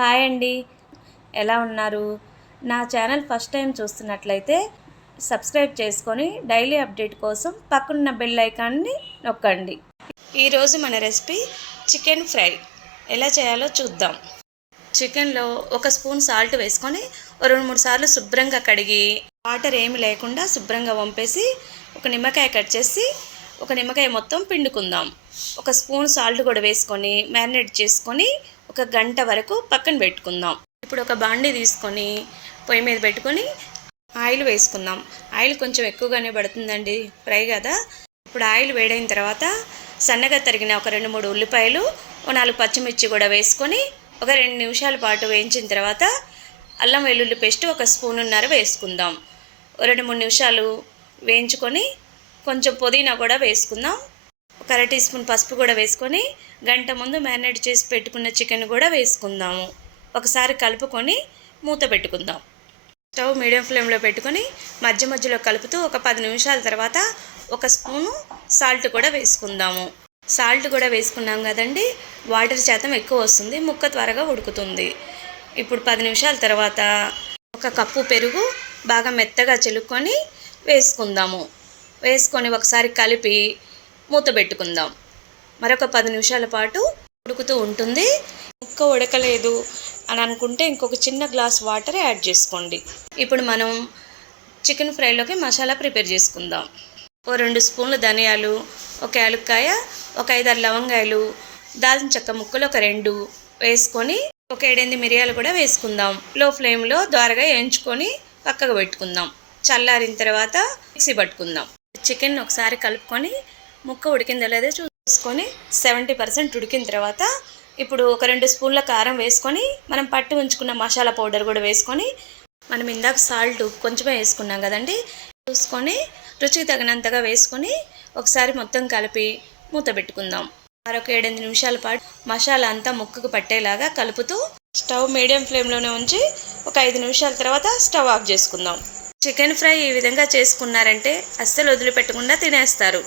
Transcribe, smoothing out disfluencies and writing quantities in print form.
Hi అండి, ఎలా ఉన్నారు? నా ఛానల్ ఫస్ట్ టైం చూస్తున్నట్లయితే సబ్స్క్రైబ్ చేసుకొని డైలీ అప్డేట్ కోసం పక్కనున్న బెల్ ఐకాన్ని నొక్కండి. ఈరోజు మన రెసిపీ చికెన్ ఫ్రై ఎలా చేయాలో చూద్దాం. చికెన్లో ఒక స్పూన్ సాల్ట్ వేసుకొని 2-3 సార్లు శుభ్రంగా కడిగి వాటర్ ఏమి లేకుండా శుభ్రంగా వంపేసి ఒక నిమ్మకాయ కట్ చేసి ఒక నిమ్మకాయ మొత్తం పిండుకుందాం. ఒక స్పూన్ సాల్ట్ కూడా వేసుకొని మ్యారినేట్ చేసుకొని ఒక గంట వరకు పక్కన పెట్టుకుందాం. ఇప్పుడు ఒక బాండీ తీసుకొని పొయ్యి మీద పెట్టుకొని ఆయిల్ వేసుకుందాం. ఆయిల్ కొంచెం ఎక్కువగానే పడుతుందండి, ఫ్రై కదా. ఇప్పుడు ఆయిల్ వేడైన తర్వాత సన్నగా తరిగిన ఒక 2-3 ఉల్లిపాయలు, 4 పచ్చిమిర్చి కూడా వేసుకొని ఒక 2 నిమిషాల పాటు వేయించిన తర్వాత అల్లం వెల్లుల్లి పేస్ట్ 1 స్పూనున్నర వేసుకుందాం. 2-3 నిమిషాలు వేయించుకొని కొంచెం పుదీనా కూడా వేసుకుందాం. ఒక 1/2 టీ స్పూన్ పసుపు కూడా వేసుకొని గంట ముందు మ్యారినేట్ చేసి పెట్టుకున్న చికెన్ కూడా వేసుకుందాము. ఒకసారి కలుపుకొని మూత పెట్టుకుందాం. స్టవ్ మీడియం ఫ్లేమ్లో పెట్టుకొని మధ్య మధ్యలో కలుపుతూ ఒక 10 నిమిషాల తర్వాత 1 స్పూను సాల్ట్ కూడా వేసుకుందాము. సాల్ట్ కూడా వేసుకున్నాం కదండి, వాటర్ శాతం ఎక్కువ వస్తుంది, ముక్క త్వరగా ఉడుకుతుంది. ఇప్పుడు 10 నిమిషాల తర్వాత 1 కప్పు పెరుగు బాగా మెత్తగా చిలుక్కొని వేసుకుందాము. వేసుకొని ఒకసారి కలిపి మూత పెట్టుకుందాం. మరొక 10 నిమిషాల పాటు ఉడుకుతూ ఉంటుంది. ముక్క ఉడకలేదు అని అనుకుంటే ఇంకొక చిన్న గ్లాస్ వాటర్ యాడ్ చేసుకోండి. ఇప్పుడు మనం చికెన్ ఫ్రైలోకి మసాలా ప్రిపేర్ చేసుకుందాం. 2 స్పూన్లు ధనియాలు, 1 యాలక్కాయ, ఒక 5-6 లవంగాయలు, దాల్చిన చెక్క ముక్కలు ఒక 2 వేసుకొని ఒక 7-8 మిరియాలు కూడా వేసుకుందాం. లో ఫ్లేమ్లో ద్వారగా వేయించుకొని పక్కకు పెట్టుకుందాం. చల్లారిన తర్వాత మిక్సీ పట్టుకుందాం. చికెన్ ఒకసారి కలుపుకొని ముక్క ఉడికిందో లేదో చూసుకొని 70% ఉడికిన తర్వాత ఇప్పుడు ఒక 2 స్పూన్ల కారం వేసుకొని మనం పట్టి ఉంచుకున్న మసాలా పౌడర్ కూడా వేసుకొని మనం ఇందాక సాల్ట్ కొంచెమే వేసుకున్నాం కదండి, చూసుకొని రుచికి తగినంతగా వేసుకొని ఒకసారి మొత్తం కలిపి మూత పెట్టుకుందాం. మరొక 7-8 నిమిషాల పాటు మసాలా అంతా ముక్కకు పట్టేలాగా కలుపుతూ స్టవ్ మీడియం ఫ్లేమ్లోనే ఉంచి ఒక 5 నిమిషాల తర్వాత స్టవ్ ఆఫ్ చేసుకుందాం. చికెన్ ఫ్రై ఈ విధంగా చేసుకున్నారంటే అస్సలు వదిలిపెట్టకుండా తినేస్తారు.